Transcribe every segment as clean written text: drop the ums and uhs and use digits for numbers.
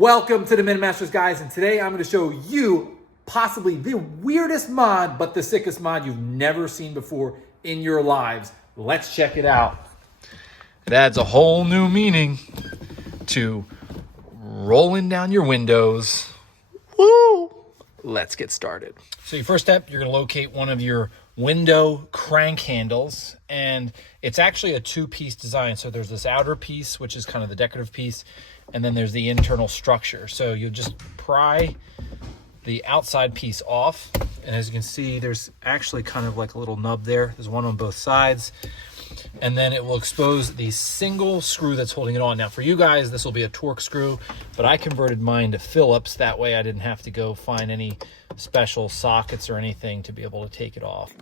Welcome to the Minimasters, guys, and today I'm going to show you possibly the weirdest mod, but the sickest mod you've never seen before in your lives. Let's check it out. It adds a whole new meaning to rolling down your windows. Woo! Let's get started. So your first step, you're going to locate one of your window crank handles, and it's actually a two-piece design. So there's this outer piece, which is kind of the decorative piece, and then there's the internal structure. So you'll just pry the outside piece off, and as you can see, there's actually kind of like a little nub there. There's one on both sides, and then it will expose the single screw that's holding it on. Now for you guys, this will be a Torque screw, but I converted mine to Phillips. That way I didn't have to go find any special sockets or anything to be able to take it off.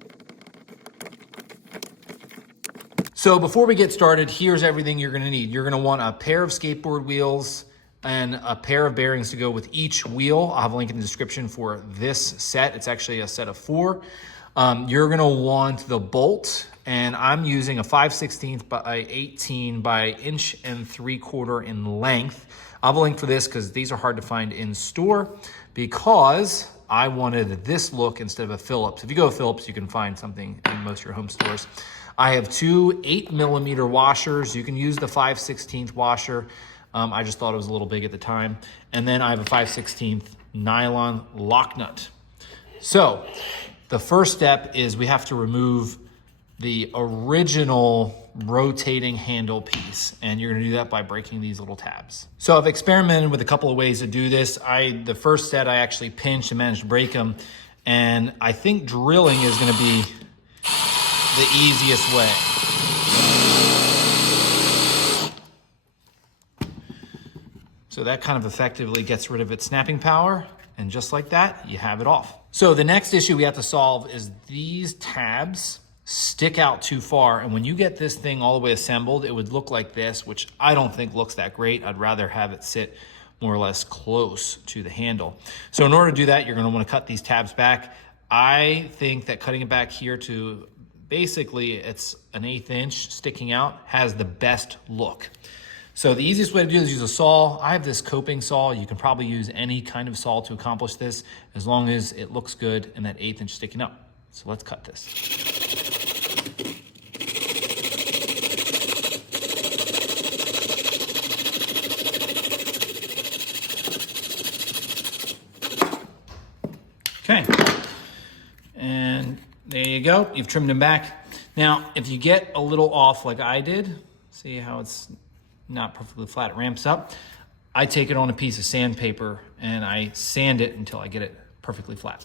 So before we get started, here's everything you're gonna need. You're gonna want a pair of skateboard wheels and a pair of bearings to go with each wheel. I'll have a link in the description for this set. It's actually a set of 4. You're gonna want the bolt, and I'm using a 5/16 by 18 by 1.75 inches in length. I'll have a link for this because these are hard to find in store, because I wanted this look instead of a Phillips. If you go to Phillips, you can find something in most of your home stores. I have 2 8mm washers. You can use the 5/16 washer. I just thought it was a little big at the time. And then I have a 5/16 nylon lock nut. So the first step is we have to remove the original rotating handle piece, and you're gonna do that by breaking these little tabs. So I've experimented with a couple of ways to do this. The first set I actually pinched and managed to break them, and I think drilling is gonna be the easiest way. So that kind of effectively gets rid of its snapping power, and just like that, you have it off. So the next issue we have to solve is these tabs stick out too far, and when you get this thing all the way assembled, it would look like this, which I don't think looks that great. I'd rather have it sit more or less close to the handle. So in order to do that, you're gonna wanna cut these tabs back. I think that cutting it back here to basically it's an 1/8 inch sticking out has the best look. So the easiest way to do this is use a saw. I have this coping saw. You can probably use any kind of saw to accomplish this, as long as it looks good and that 1/8 inch sticking up. So let's cut this. Okay, and there you go. You've trimmed them back. Now, if you get a little off like I did, see how it's not perfectly flat, it ramps up. I take it on a piece of sandpaper and I sand it until I get it perfectly flat.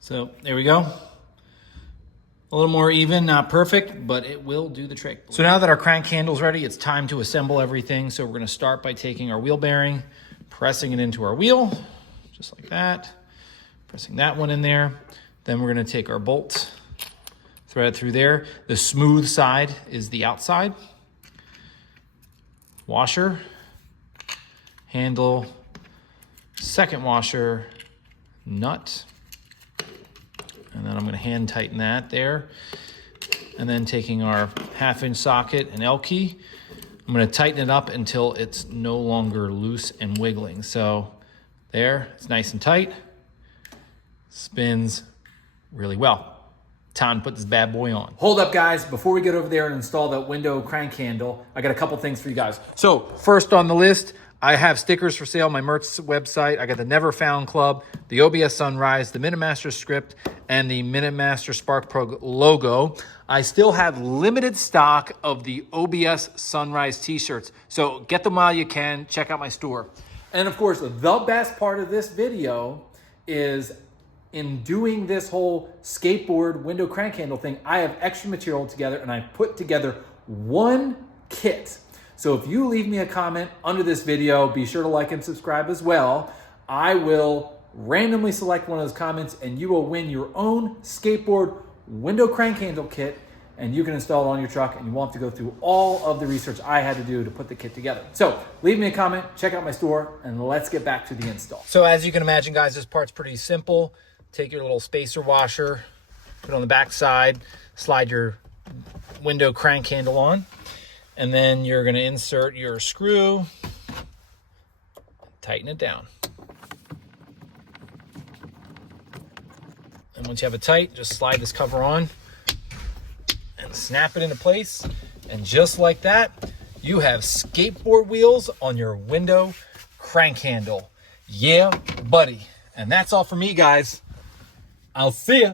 So there we go. A little more even, not perfect, but it will do the trick. So now that our crank handle's ready, it's time to assemble everything. So we're gonna start by taking our wheel bearing, pressing it into our wheel, just like that. Pressing that one in there. Then we're gonna take our bolt, thread it through there. The smooth side is the outside. Washer, handle, second washer, nut. And then I'm gonna hand tighten that there. And then taking our 1/2 inch socket and L key, I'm gonna tighten it up until it's no longer loose and wiggling. So there, it's nice and tight. Spins really well. Time to put this bad boy on. Hold up, guys. Before we get over there and install that window crank handle, I got a couple things for you guys. So first on the list, I have stickers for sale on my merch website. I got the Never Found Club, the OBS Sunrise, the Minimaster script, and the Minimaster Spark Pro logo. I still have limited stock of the OBS Sunrise t-shirts, so get them while you can. Check out my store. And of course, the best part of this video is in doing this whole skateboard window crank handle thing, I have extra material together and I put together one kit. So if you leave me a comment under this video, be sure to like and subscribe as well. I will randomly select one of those comments and you will win your own skateboard window crank handle kit, and you can install it on your truck, and you won't have to go through all of the research I had to do to put the kit together. So leave me a comment, check out my store, and let's get back to the install. So as you can imagine, guys, this part's pretty simple. Take your little spacer washer, put it on the back side, slide your window crank handle on, and then you're going to insert your screw, tighten it down. And once you have it tight, just slide this cover on and snap it into place. And just like that, you have skateboard wheels on your window crank handle. Yeah, buddy. And that's all for me, guys. I'll see ya.